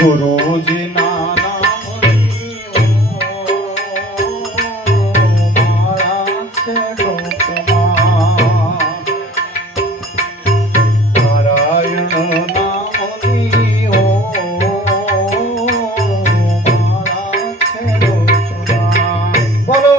ગુરુજી નાના મારા છે લોકમાં નારાયણ નામની મારા છે લોકમાં બોલો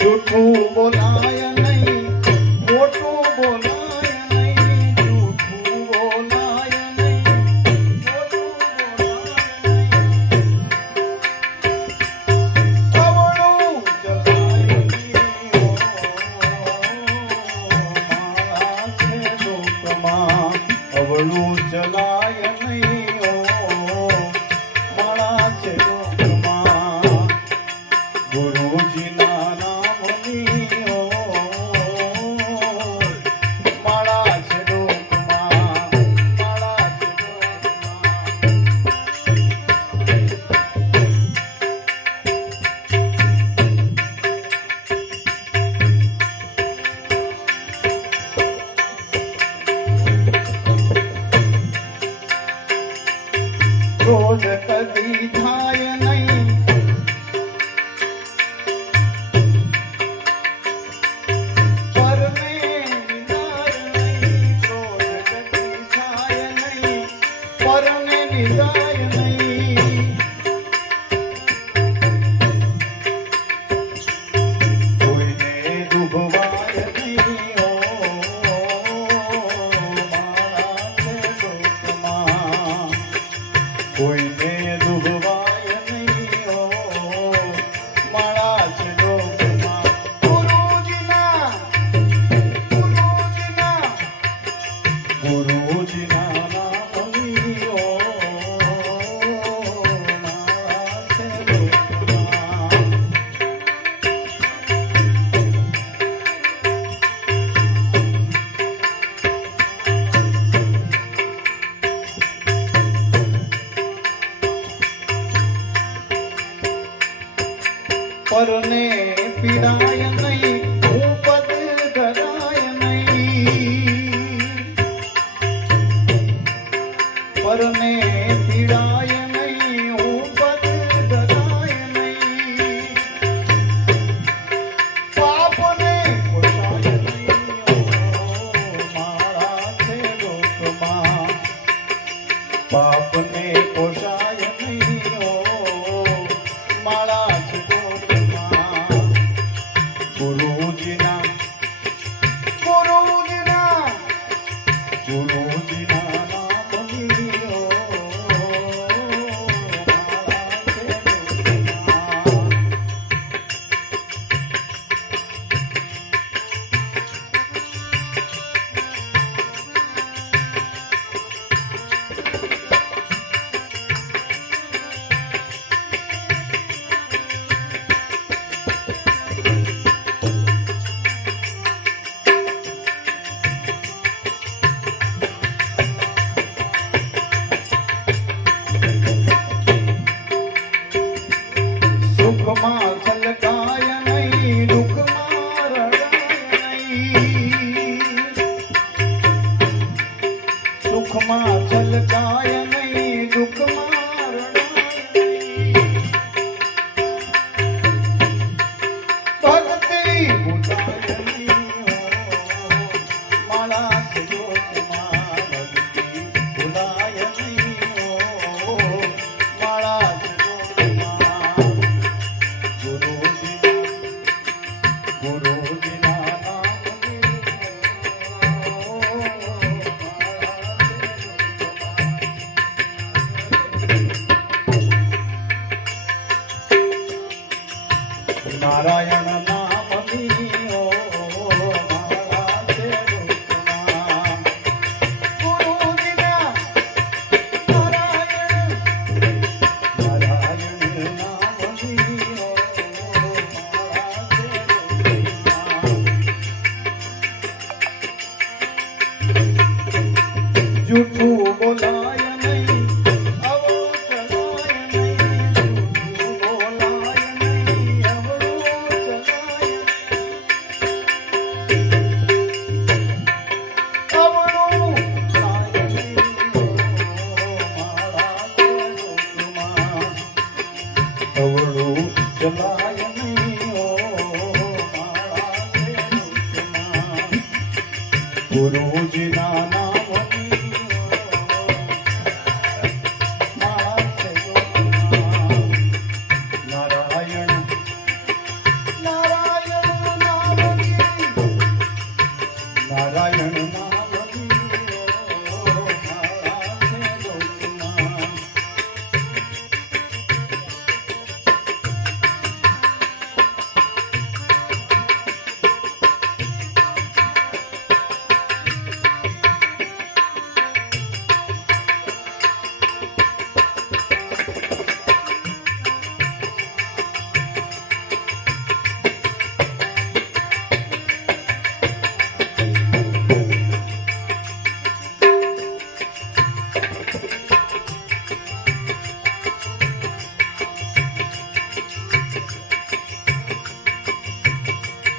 જૂઠું બોલાય નહીં, ખોટું બોલાય નહીં, જૂઠું બોલાય નહીં, ખોટું બોલાય નહીં, અવળું ચલાય નહીં, મારા છે લોકમાં અવળું ચલાય નહીં, મારા છે લોકમાં ગુરુજી નાના ક્રોધ કદી થાય નહીં, પરમે નિદાર નહીં, ક્રોધ કદી થાય નહીં, પરમે નિદાય નહીં, કોઈને દુભવાય નહીં, મારા છે લોકમાં કોઈને દુભવાય નહીં, મારા છે લોકમાં ગુરુજીના નામની મારા છે લોકમાં પરને પીડાય નહીં, ઉપદ ધરાય નહીં, પરને પીડાય નહીં, ઉપદ ધરાય નહીં, પાપને પોષાય નહીં, મારા છે લોકમાં પાપને પોષાય નહીં, મારા છે ગુરુજીના નામની મારા છે લોકમાં ચલાય નહીં ઓ માળા છે દુઃખમાં. ગુરુજીના નામની માળા છે દુઃખમાં. નારાયણ નારાયણ નામની નારાયણ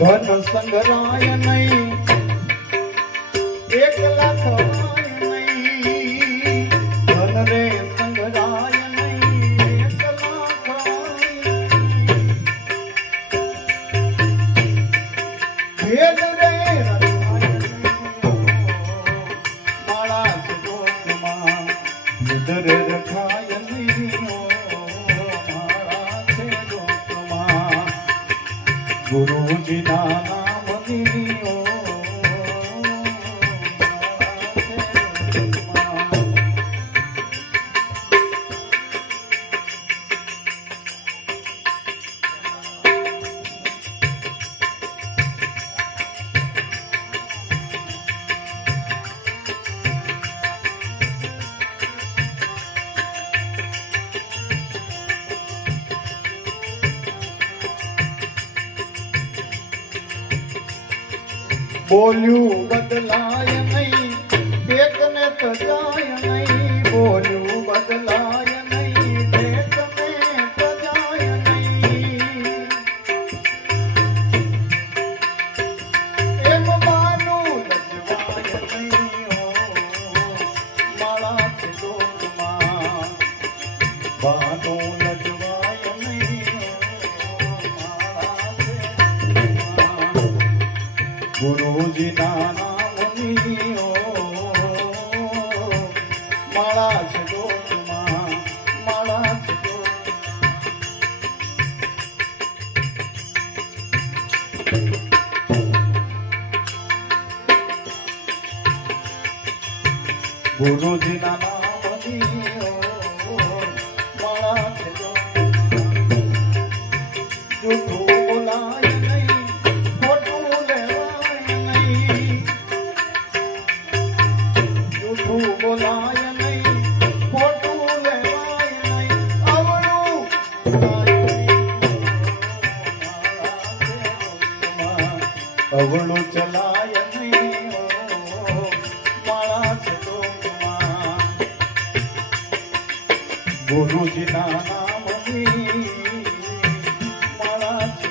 ધન સંગ્રાય નહીં એકલા થવાય નહીં. ધન રે સંગ્રાય નહીં એકલા થવાય નહીં. ભેદ રે રખાય નહીં માળા છે દુઃખમાં. ભેદ રે રખાય નહીં માળા છે દુઃખમાં. ગુરુજીના નામની ઓ બોલ્યું બદલાય નહીં ટેકને તજાય નહીં. બોલ્યું બદલાય નહીં ટેકને તજાય નહીં. એમ માનું લજવાય નહીં ઓ માળા છે દુઃખમાં. બાનું લજવાય નહીં માળા છે દુઃખમાં. ગુરુજીના નામની ઓ માળા છે દુઃખમાં. માળા છે ગુરુજીના નામની ઓ માળા છે દુઃખમાં. જૂઠું બોલાય નહીં ખોટું લેવાય નહીં. જૂઠું બોલાય નહીં ખોટું લેવાય નહીં. અવળું બોલાય નહીં માળા છે દુઃખમાં. અવળું ચલાય નહીં માળા છે દુઃખમાં. ગુરુજીના નામની માળા છે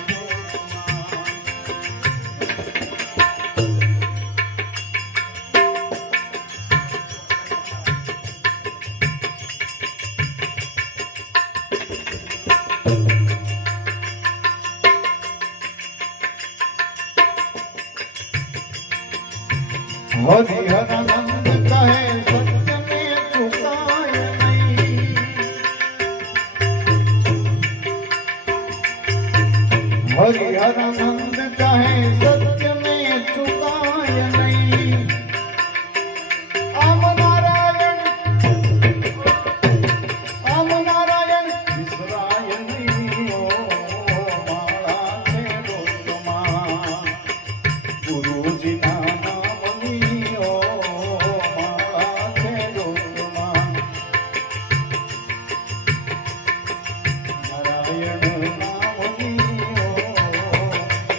હરિહરાનંદ કહે સત્યને ચુકાય નહીં. હરિહરાનંદ કહે સત્યને ચુકાય નહીં. આમ નારાયણ વિસરાય નહીં ઓ માળા છે દુઃખમાં. ગુરુજીના નામની ઓ માળા છે દુઃખમાં. નારાયણ નામની ઓ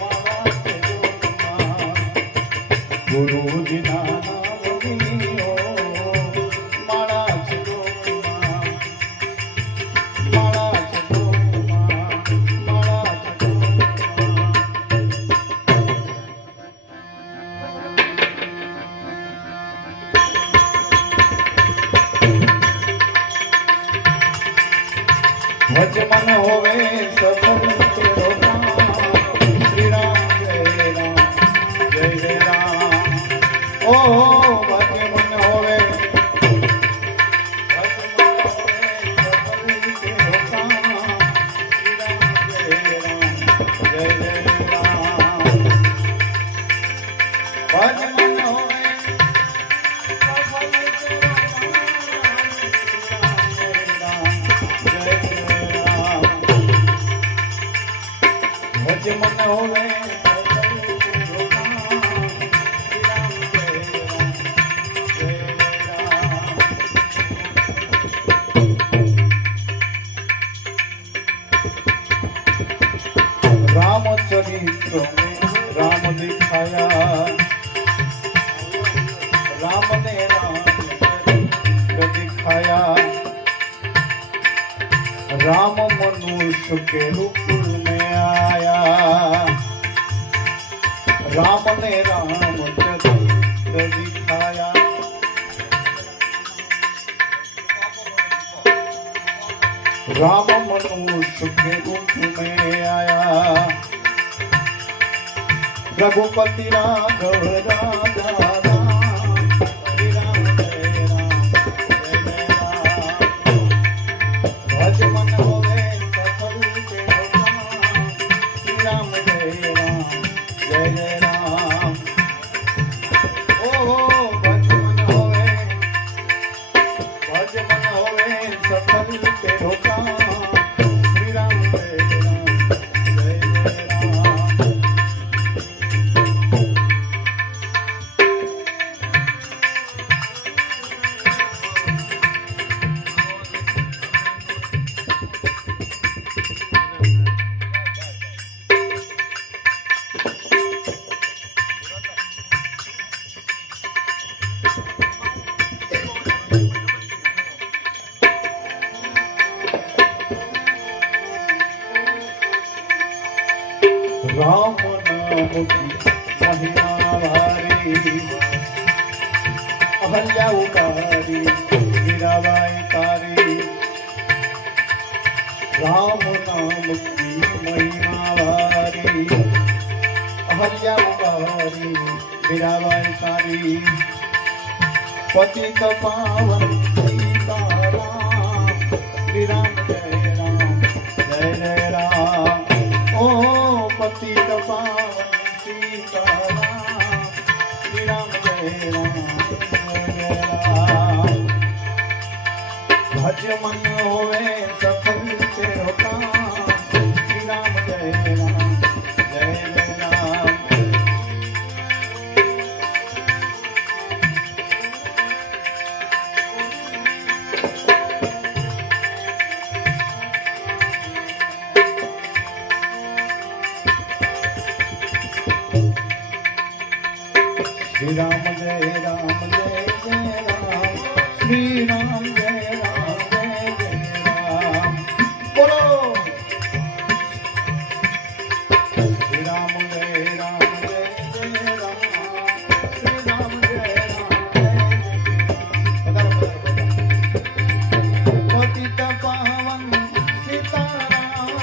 માળા છે દુઃખમાં. ગુરુજીના નામની ઓ માળા છે દુઃખમાં. માળા છે દુઃખમાં. માળા છે દુઃખમાં. વચમન હોવે સફળ હોવે સકલ તેરો કામ શ્રી રામ જય राम चरित्र में राम दिखाया राम ने राम चरित्र दिखाया राम मनुष्य के रूप में आया राम ने राम चरित्र दिखाया राम मनुष्य के रूप में आया रघुपति राघव राजा राम श्री राम जय राम भज मन होवे सफल तेरो काम श्री राम जय राम ओ भज मन होवे सफल तेरो काम श्री राम जय राम नाम की महिमा भारी अहल्या उतारी मीराबाई तारी राम नाम की महिमा भारी अहल्या उतारी मीराबाई तारी पतित पावन सीताराम श्री राम जय राम ओ पतित पावन सीताराम श्री राम जय राम भज मन होवे सफल तेरो काम श्री राम जय राम श्री राम जय राम जय जय राम श्री राम जय राम बोलो श्री राम जय राम जय राम श्री राम जय पतित पावन सीताराम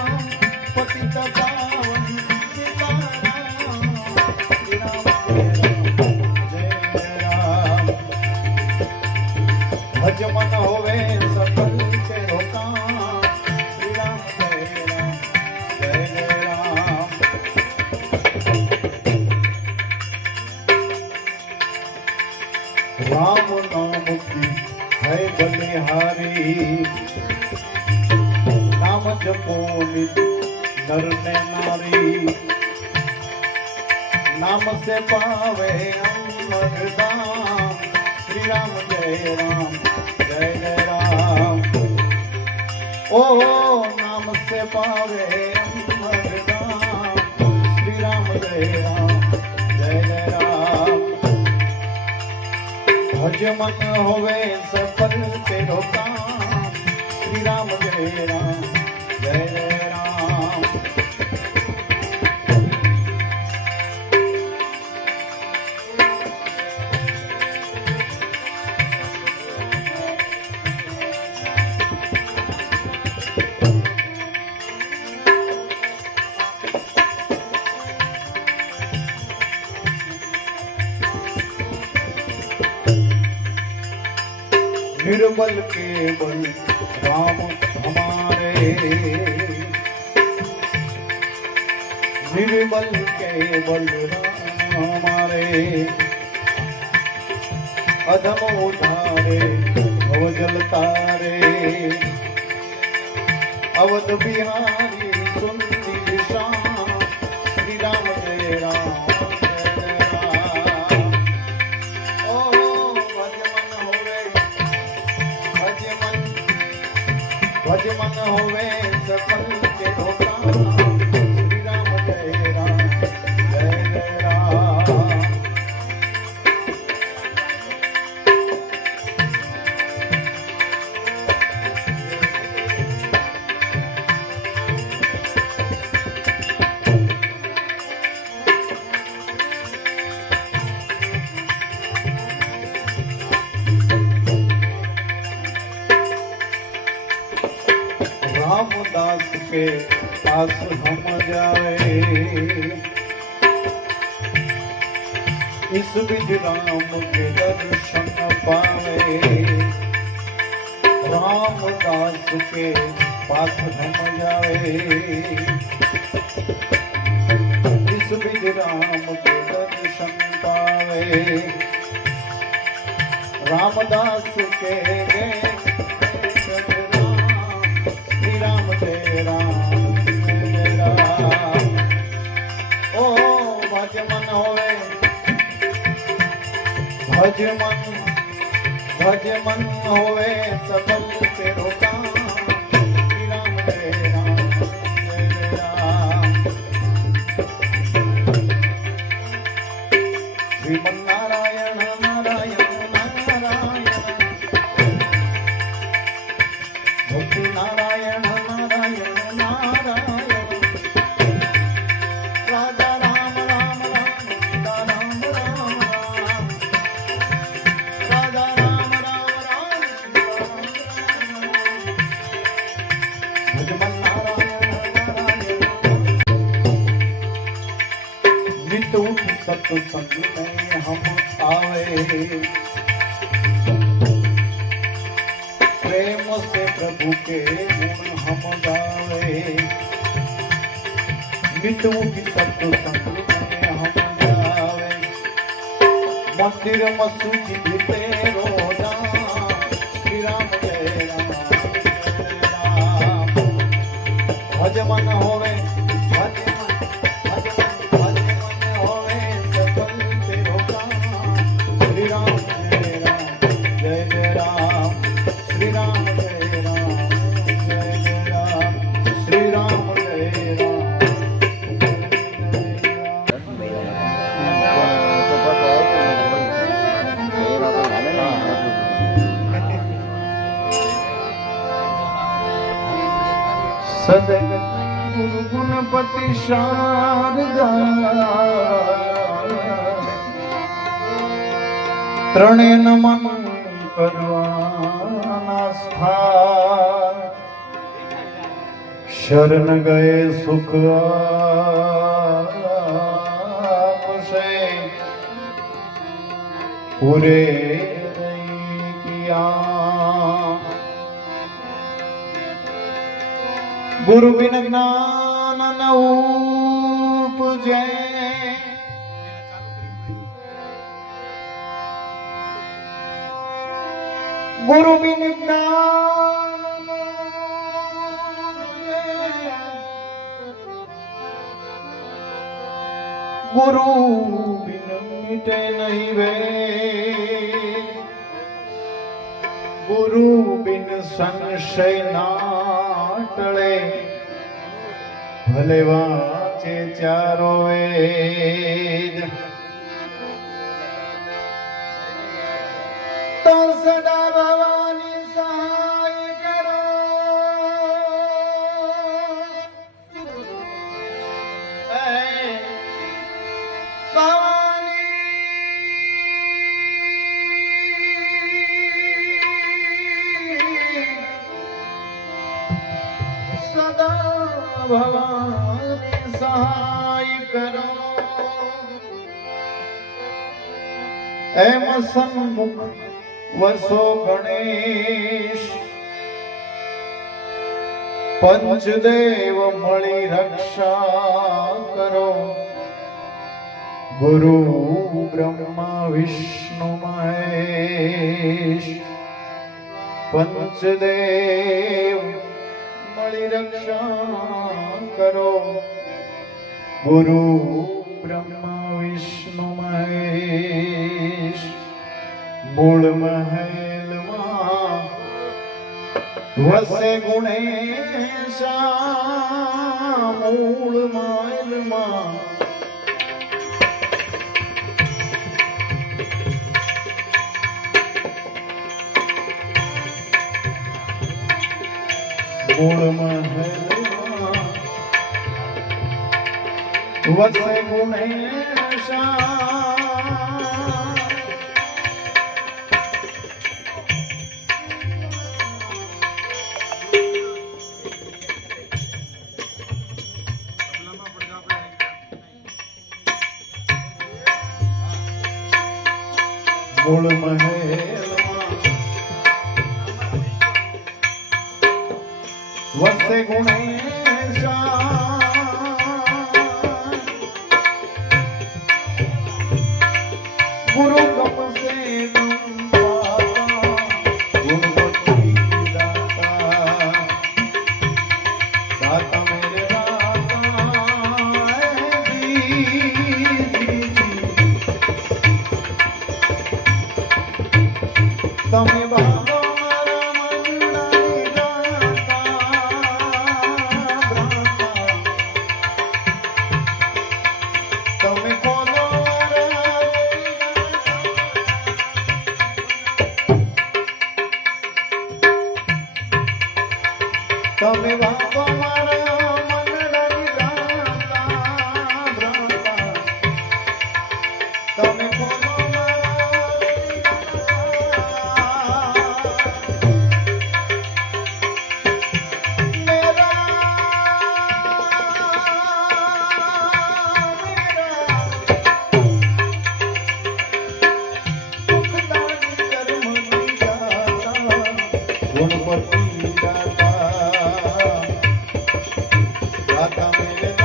पतित पावन सीताराम श्री राम भज मन होवे सफल तेरो काम श्री राम जय राम राम नाम की है बलिहारी नाम जपो नित नर ने नारी नाम से पावे अमर दाम श्री राम जय राम ओ नाम से पावे अमर राम श्री राम जय राम भज मन होवे सफल तेरो काम श्री राम जय राम निर्बल के बल राम हमारे, निर्बल के बल राम हमारे, अधम उधारे भव जल तारे, अवध बिहारी सुंदर श्याम श्री ભજ મન હોવે સફલ તેરો કામ શ્રી રામ જય રામ જય જય રામ रामदास के पास हम जाए इस बिज राम के दर्शन पावे रामदास के पास हम जाए इस बिज राम के दर्शन पावे रामदास के राम जय राम जय राम ओ भज मन होवे भज मन होवे सफल तेरो काम श्री राम जय राम जय राम श्रीमन नारायण नारायण नारायण भक्ति नारायण नारायण नारायण राजा राम राम राम सीता राम राम राम राजा राम राम राम सीता राम भजमन नारायण नारायण नित उठ सत्संग में हम आवे प्रेम से प्रभु के गुण हम गावे मिटू की सत्संग में हम गावे मंदिर मस्जिद तेरो नाम श्री राम जय राम जय राम भज मन होवे भज मन होवे सफल तेरो काम श्री राम जय राम जय जय राम श्री राम जय राम जय जय राम श्री राम जय राम सदगुरु गुणपति शारदा ત્રણે નમન કરવાના સ્થાન શરણ ગયે સુખ આપશે પૂરે નહીં કિયા ગુરુ બિન જ્ઞાન ન ઉપજે गुरु बिन ज्ञान गुरु बिन मिटे नहीं वे गुरु बिन संशय ना टळे भले वाचे चारो वेद तो सदा भवानी सहाय करो भवानी सदा भवानी सहाय करो एम सन्मुख वसो गणेश पंचदेव मणि रक्षा करो गुरु ब्रह्मा विष्णु महेश पंचदेव मणि रक्षा करो गुरु ब्रह्मा विष्णु महेश मूल महल वस વસે ગુણેશા મૂળ માયલમાં મૂળ મહેલમાં વસે ગુણેશા મૂળ મહેલમાં વસે ગુણેશા ગુરુ ગમશે ગુણવતી દાતા દાતા મેરે તમે બાબા મારા મંગળાની દાતા તમે કોનો તમે બાબા મારા મંગળાની દાતા તમે કોનો ગુણપતિ દાતા દાતા મેરે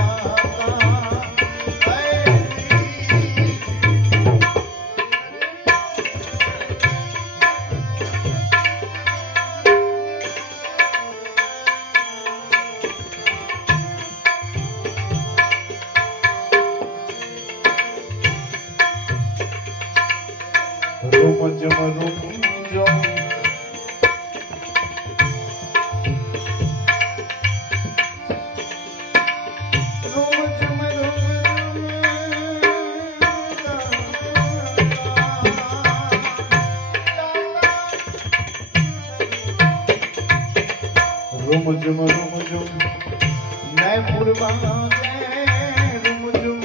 રૂમ જમ રૂમ જમ રૂમ ઝુમ નય પુરવા રૂમ ઝુમ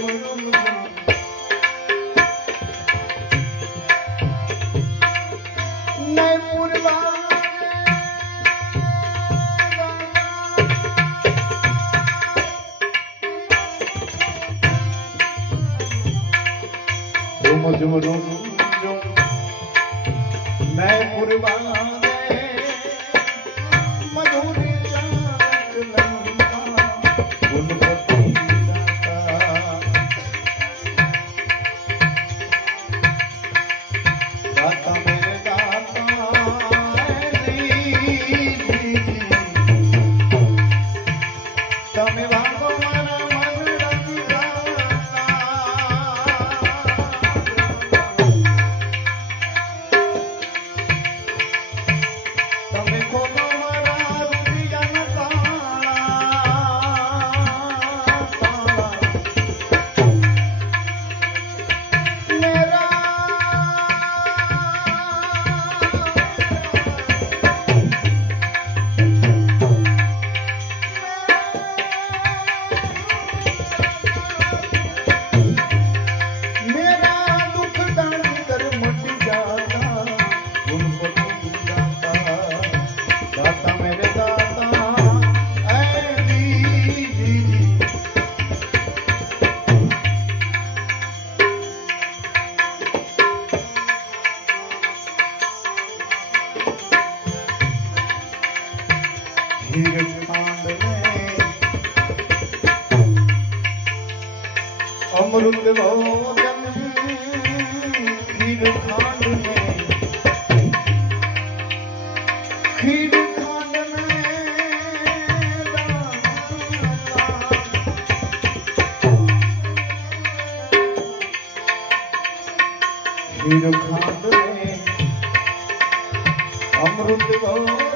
નય પુરવા રૂમ ઝુમ નય પુરવા તમે વાગો મારા મંગળાની દાતા તમે ખોલો મારા રૂપિયાના તાળા મેરા अमृत भोजन खीर खांड में खीर खांड में खीर खांड में अमृत भोजन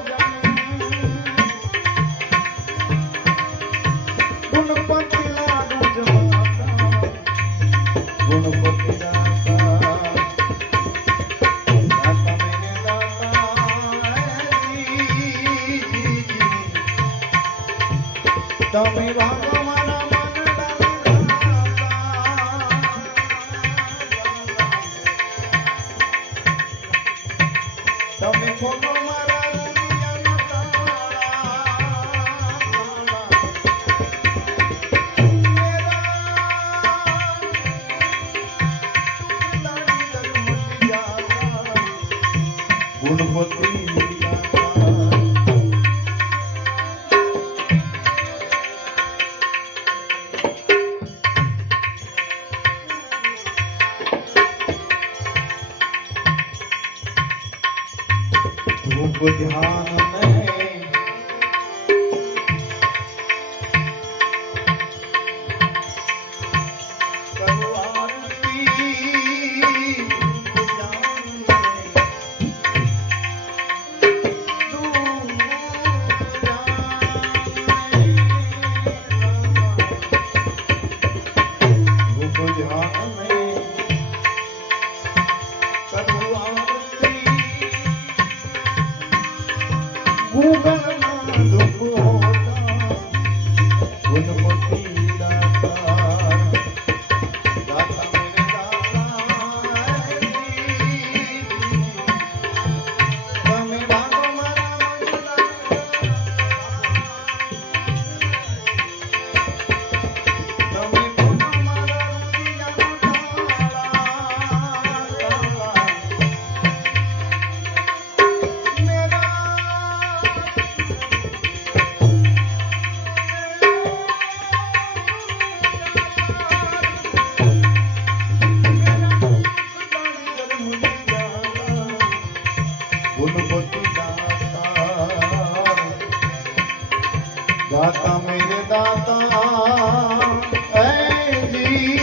તમે વાગો મારા તમે ખોલો મારા રૂપિયાના ध्यान में करो आरती दाता मेरे दाता ऐ जी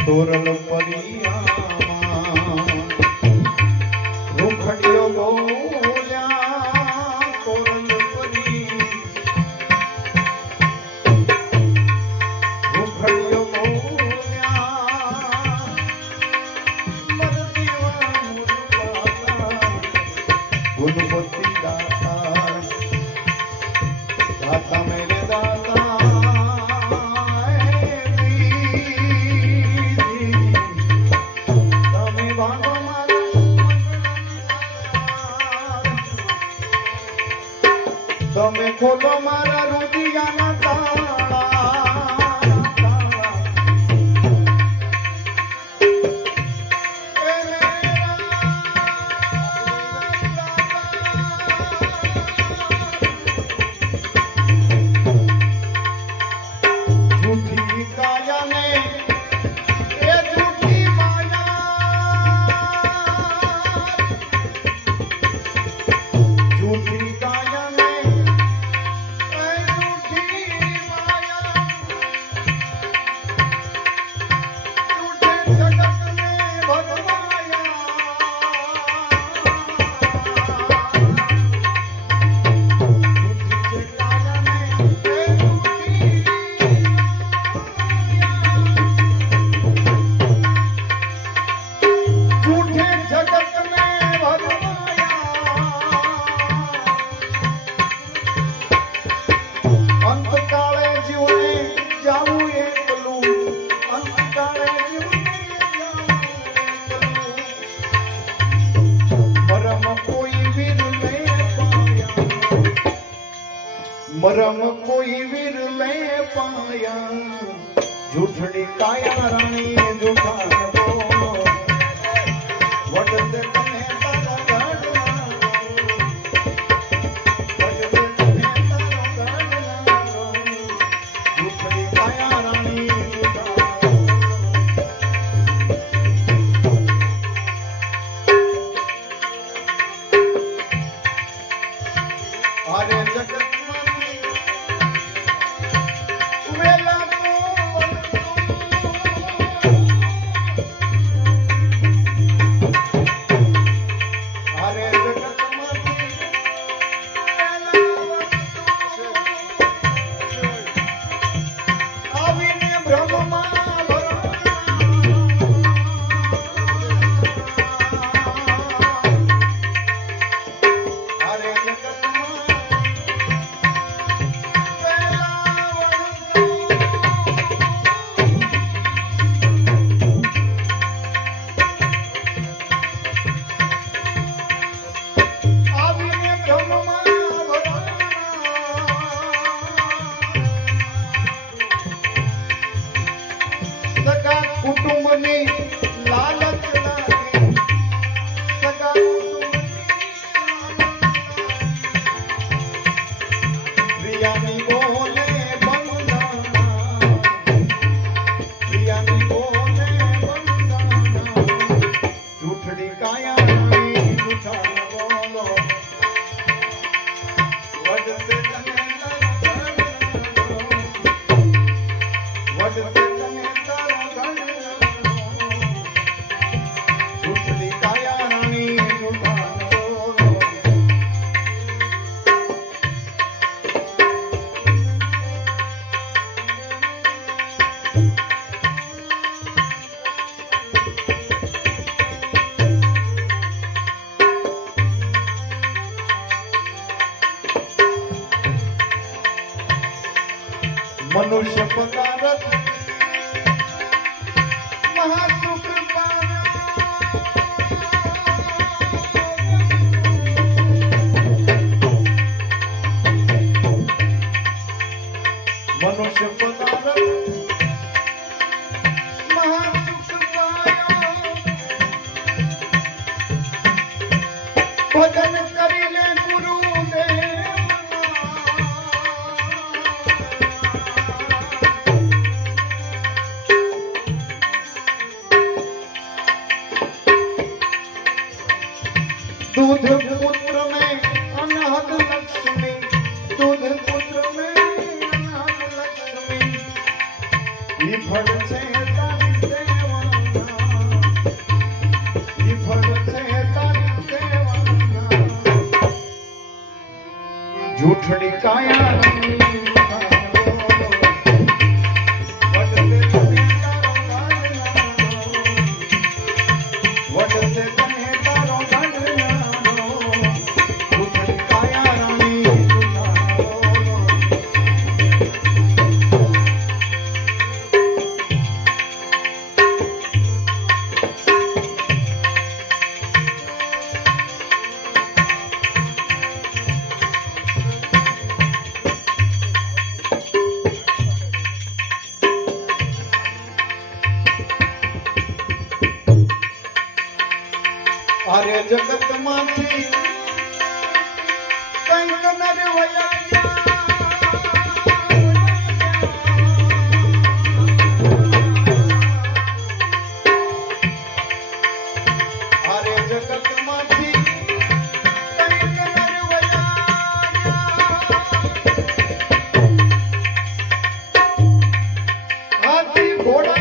तोरण परियामा रुखड़ियो बोल्या तोरण परी रुखड़ियो गुणपति दाता दाता मेरे दाता તમે ભાગો તમે ખોલો મારા રુદિયાના તાળા मरम कोई विरले पाया झूठड़ी काया रानी झूठा वट से तने तारा गाड़ना वट से तने तारा गाड़ना झूठड़ी काया रानी झूठा अरे जगत મનુષ્ય પદાર્થ મહાસુખ મનુષ્ય પદાર્થ મહાસુખ ભજન કરી લે दूध पुत्र में अनहद लक्ष्मी दूध पुत्र में अनहद लक्ष्मी ये फल से तारी सेवना ये फल से तारी सेवना झूठड़ी काया आर्य जगत माथी कंक नर वया आर्य जगत माथी कंक नर वया हाथी घोड़ा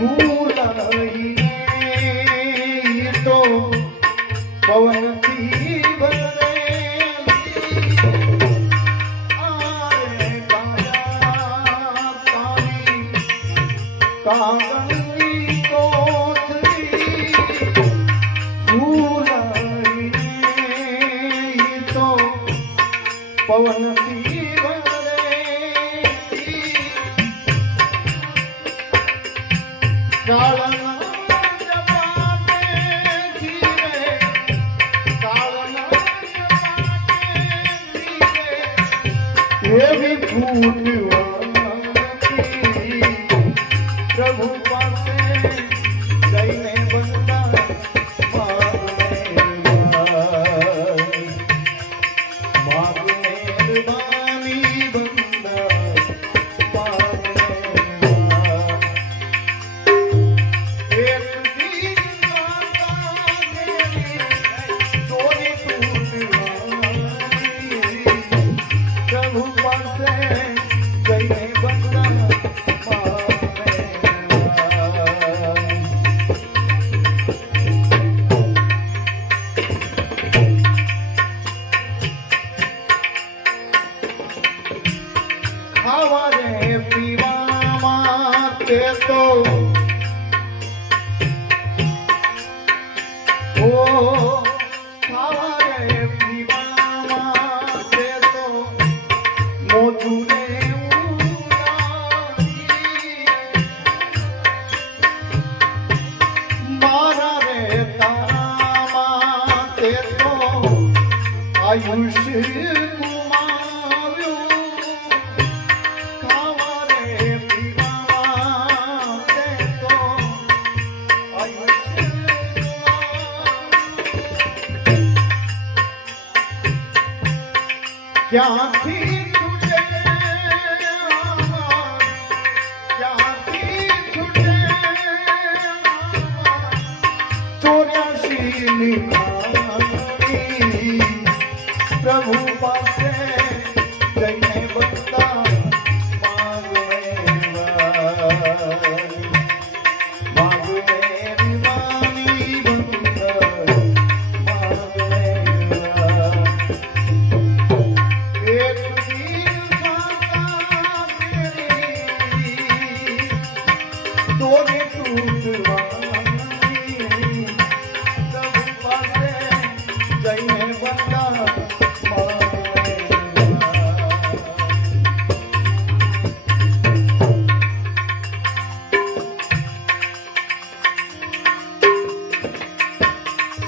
ભૂલાઈને તો પવનથી ભરેલી આરે કાયા તારી કાગળની કોથળી ભૂલાઈને તો પવનથી ભરેલી કાળના એવી ફૂટવાની પ્રભુ પાસે જઈને બંધા માગ મહેરબાની બંધા એક દિન દોરી તૂટવાની પ્રભુ પાસે જઈને બંધા ખાવા રે પીવામાં તે તો ખાવા રે પીવામાં તે તો મોજું રે મારા રે તારામાં તે તો આયુષ્ય ક્યાંથી છૂટે ક્યાંથી છૂટે 84 ની પ્રભુ પાસે જઈને બંધા માગ મહેરબાની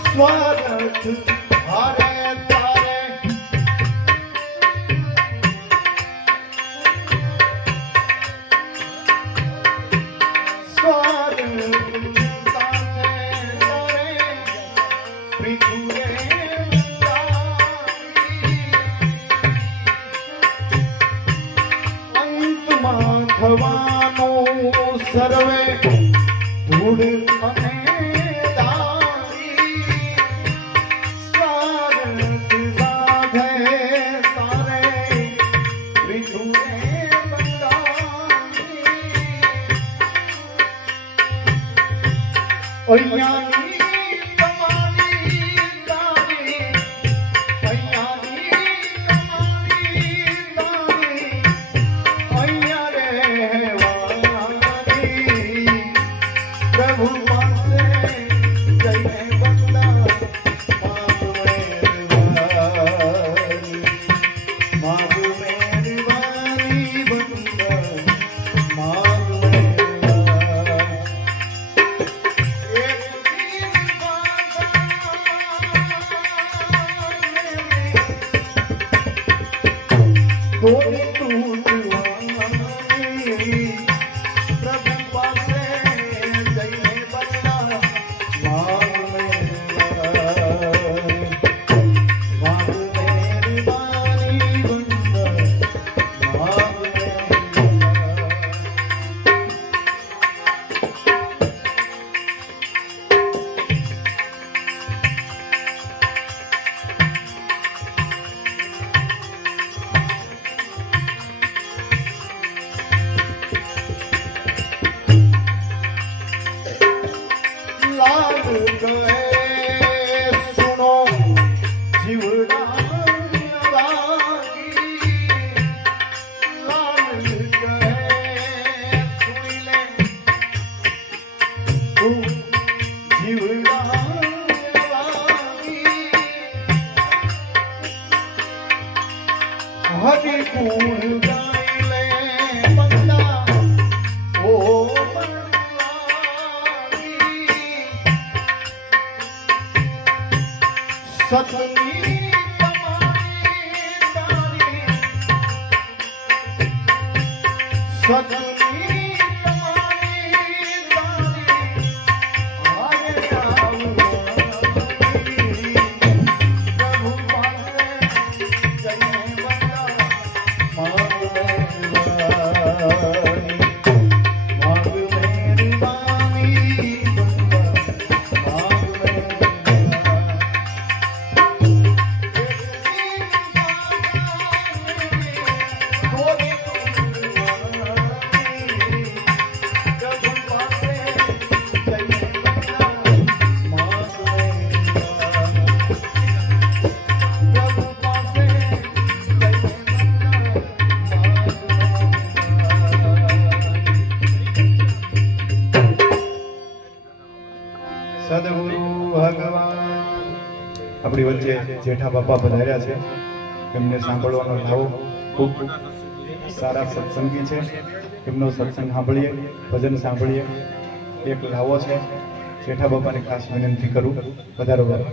સ્વાર્થ હારે તારે સ્વાર્થ સાથે તારે પ્રીતુરે અંતમાં થવાનું સર્વે ધૂળ અને અહીંયાની કમાણી તારી અહીંયાની કમાણી તારી અહીંયા રહેવાની પ્રભુ પાસે જઈને બંધા માગ મહેરબાની બંધા માગ સતની તમારી તારી આરે આવવાની પ્રભુ પાસે જઈને બંધા માગ મહેરબાની માગ મહેરબાની બંધા માગ સદગુરુ ભગવાન આપણી વચ્ચે જેઠા બાપા પધાર્યા છે. એમને સાંભળવાનો લાવો. ખૂબ સારા સત્સંગી છે. એમનો સત્સંગ સાંભળીએ, ભજન સાંભળીએ. એક લાવો છે. જેઠા બાપાને ખાસ વિનંતી કરું, વધારો કરો.